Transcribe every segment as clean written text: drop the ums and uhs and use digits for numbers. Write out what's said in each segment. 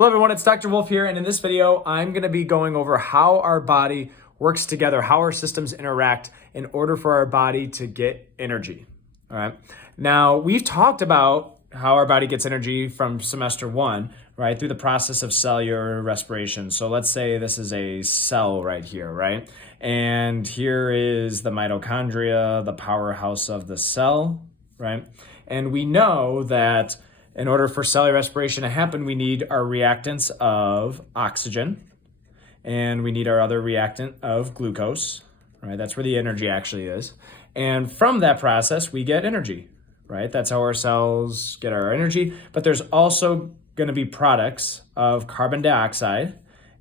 Hello everyone, it's Dr. Wolfe here, and in this video, I'm gonna be going over how our body works together, how our systems interact in order for our body to get energy, all right? Now, we've talked about how our body gets energy from semester one, right, through the process of cellular respiration. So let's say this is a cell right here, right? And here is the mitochondria, the powerhouse of the cell, right? And we know that in order for cellular respiration to happen, we need our reactants of oxygen, and we need our other reactant of glucose, right? That's where the energy actually is. And from that process, we get energy, right? That's how our cells get our energy. But there's also going to be products of carbon dioxide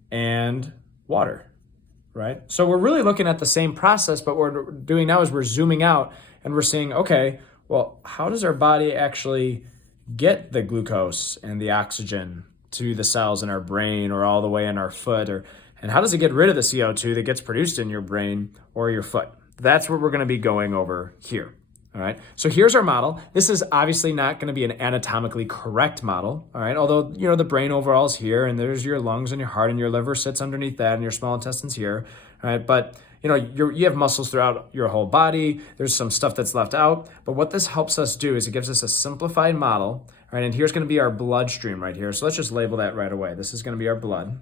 and water, right? So we're really looking at the same process, but what we're doing now is we're zooming out and we're seeing, okay, well, how does our body actually get the glucose and the oxygen to the cells in our brain or all the way in our foot, and how does it get rid of the CO2 that gets produced in your brain or your foot? That's what we're going to be going over here. All right. So here's our model. This is obviously not going to be an anatomically correct model. All right. Although, the brain overall is here, and there's your lungs and your heart, and your liver sits underneath that, and your small intestine's here. All right. But you have muscles throughout your whole body. There's some stuff that's left out. But what this helps us do is it gives us a simplified model, right? And here's going to be our bloodstream right here. So let's just label that right away. This is going to be our blood,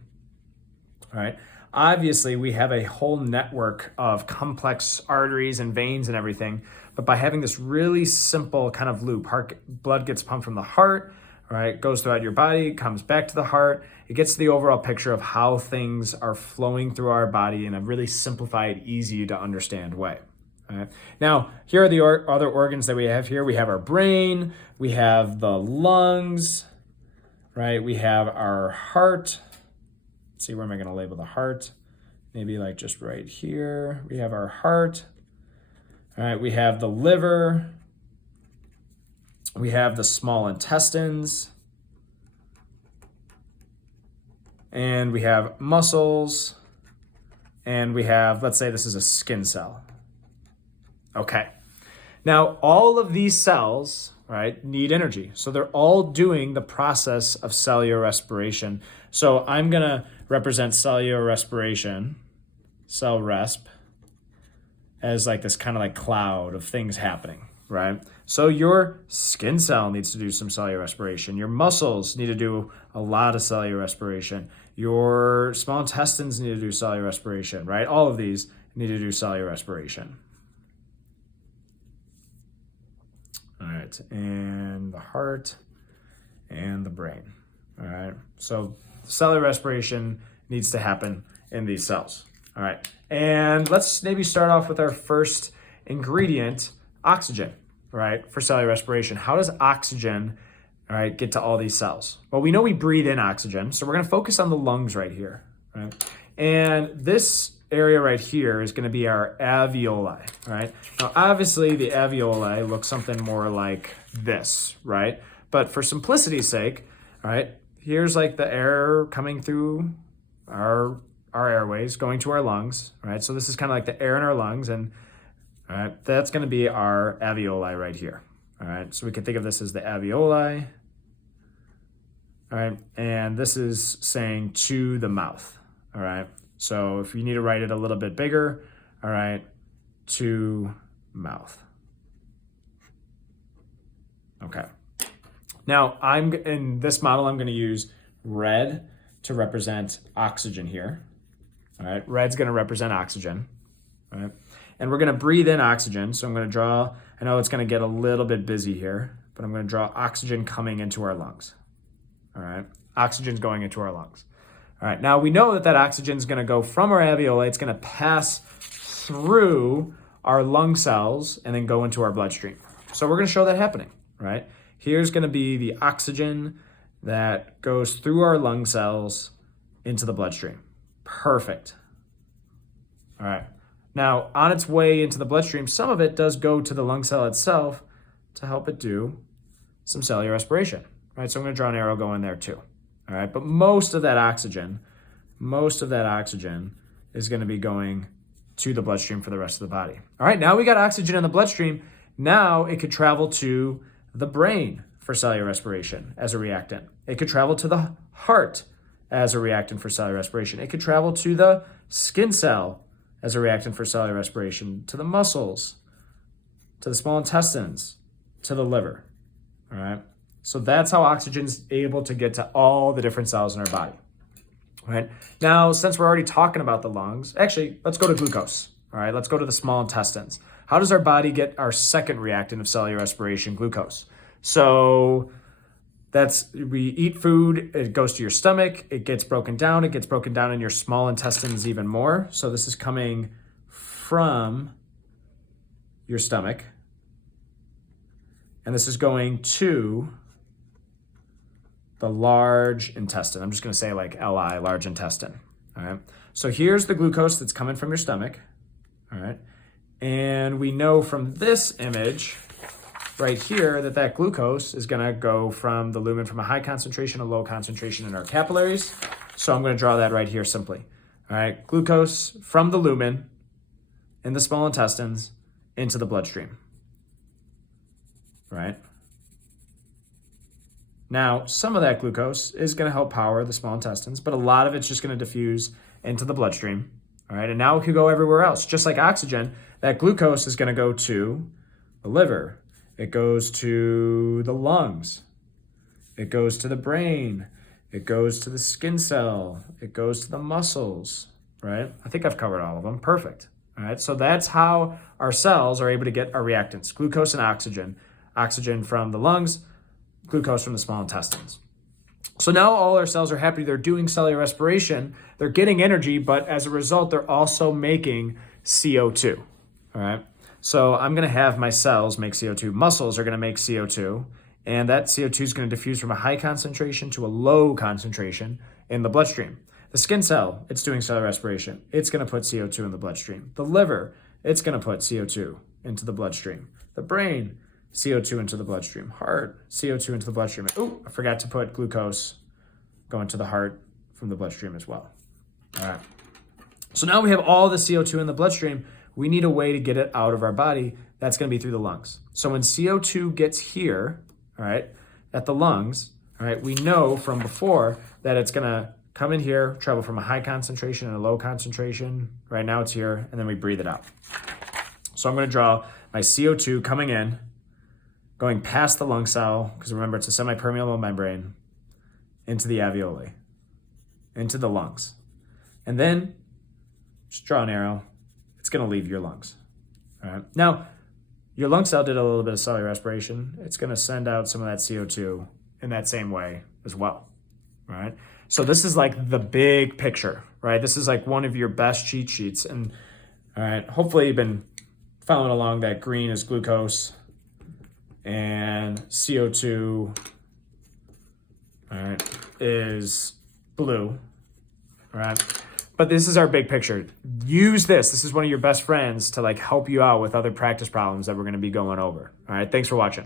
all right? Obviously, we have a whole network of complex arteries and veins and everything. But by having this really simple kind of loop, blood gets pumped from the heart, right? Goes throughout your body, comes back to the heart. It gets the overall picture of how things are flowing through our body in a really simplified, easy to understand way. All right. Now, here are the other organs that we have here. We have our brain, we have the lungs, right? We have our heart. Let's see, where am I going to label the heart? Maybe like just right here. We have our heart. All right, we have the liver. We have the small intestines, and we have muscles, and we have, let's say this is a skin cell. Okay. Now, all of these cells, right, need energy. So they're all doing the process of cellular respiration. So I'm going to represent cellular respiration, cell resp, as like this kind of like cloud of things happening. Right? So your skin cell needs to do some cellular respiration. Your muscles need to do a lot of cellular respiration. Your small intestines need to do cellular respiration, right? All of these need to do cellular respiration. All right, and the heart and the brain. All right, so cellular respiration needs to happen in these cells. All right, and let's maybe start off with our first ingredient, oxygen, right, for cellular respiration. How does oxygen, all right, get to all these cells? Well, we know we breathe in oxygen, so we're going to focus on the lungs right here, right? And this area right here is going to be our alveoli, right? Now, obviously, the alveoli look something more like this, right? But for simplicity's sake, all right, here's like the air coming through our airways, going to our lungs, right? So this is kind of like the air in our lungs, and all right, that's going to be our alveoli right here. All right, so we can think of this as the alveoli. All right, and this is saying to the mouth. All right, so if you need to write it a little bit bigger, all right, to mouth. Okay. Now, in this model, I'm going to use red to represent oxygen here. All right, red's going to represent oxygen. All right. And we're going to breathe in oxygen. So I'm going to draw, I know it's going to get a little bit busy here, but I'm going to draw oxygen coming into our lungs. All right. Oxygen's going into our lungs. All right. Now we know that oxygen is going to go from our alveoli. It's going to pass through our lung cells and then go into our bloodstream. So we're going to show that happening, right? Here's going to be the oxygen that goes through our lung cells into the bloodstream. Perfect. All right. Now, on its way into the bloodstream, some of it does go to the lung cell itself to help it do some cellular respiration, right? So I'm going to draw an arrow going there too, all right? But most of that oxygen is going to be going to the bloodstream for the rest of the body. All right, now we got oxygen in the bloodstream. Now it could travel to the brain for cellular respiration as a reactant. It could travel to the heart as a reactant for cellular respiration. It could travel to the skin cell as a reactant for cellular respiration, to the muscles, to the small intestines, to the liver, all right? So that's how oxygen's able to get to all the different cells in our body, all right? Now, since we're already talking about the lungs, actually, let's go to glucose, all right? Let's go to the small intestines. How does our body get our second reactant of cellular respiration, glucose? So we eat food, it goes to your stomach, it gets broken down in your small intestines even more. So this is coming from your stomach, and this is going to the large intestine. I'm just gonna say like LI, large intestine, all right? So here's the glucose that's coming from your stomach, all right? And we know from this image right here that glucose is gonna go from the lumen from a high concentration to low concentration in our capillaries. So I'm gonna draw that right here simply. All right, glucose from the lumen in the small intestines into the bloodstream, right? Now, some of that glucose is gonna help power the small intestines, but a lot of it's just gonna diffuse into the bloodstream, all right? And now it could go everywhere else. Just like oxygen, that glucose is gonna go to the liver, it goes to the lungs, it goes to the brain, it goes to the skin cell, it goes to the muscles, right? I think I've covered all of them, perfect. All right, so that's how our cells are able to get our reactants, glucose and oxygen from the lungs, glucose from the small intestines. So now all our cells are happy, they're doing cellular respiration, they're getting energy, but as a result, they're also making CO2, all right? So I'm gonna have my cells make CO2, muscles are gonna make CO2, and that CO2 is gonna diffuse from a high concentration to a low concentration in the bloodstream. The skin cell, it's doing cellular respiration. It's gonna put CO2 in the bloodstream. The liver, it's gonna put CO2 into the bloodstream. The brain, CO2 into the bloodstream. Heart, CO2 into the bloodstream. Oh, I forgot to put glucose going to the heart from the bloodstream as well. All right. So now we have all the CO2 in the bloodstream. We need a way to get it out of our body. That's gonna be through the lungs. So when CO2 gets here, all right, at the lungs, all right, we know from before that it's gonna come in here, travel from a high concentration and a low concentration. Right now it's here, and then we breathe it out. So I'm gonna draw my CO2 coming in, going past the lung cell, because remember it's a semi-permeable membrane, into the alveoli, into the lungs. And then just draw an arrow, it's gonna leave your lungs, all right? Now, your lung cell did a little bit of cellular respiration. It's gonna send out some of that CO2 in that same way as well, all right? So this is like the big picture, right? This is like one of your best cheat sheets. And all right, hopefully you've been following along. That green is glucose and CO2, all right, is blue, all right? But this is our big picture. Use this. This is one of your best friends to like help you out with other practice problems that we're gonna be going over. All right, thanks for watching.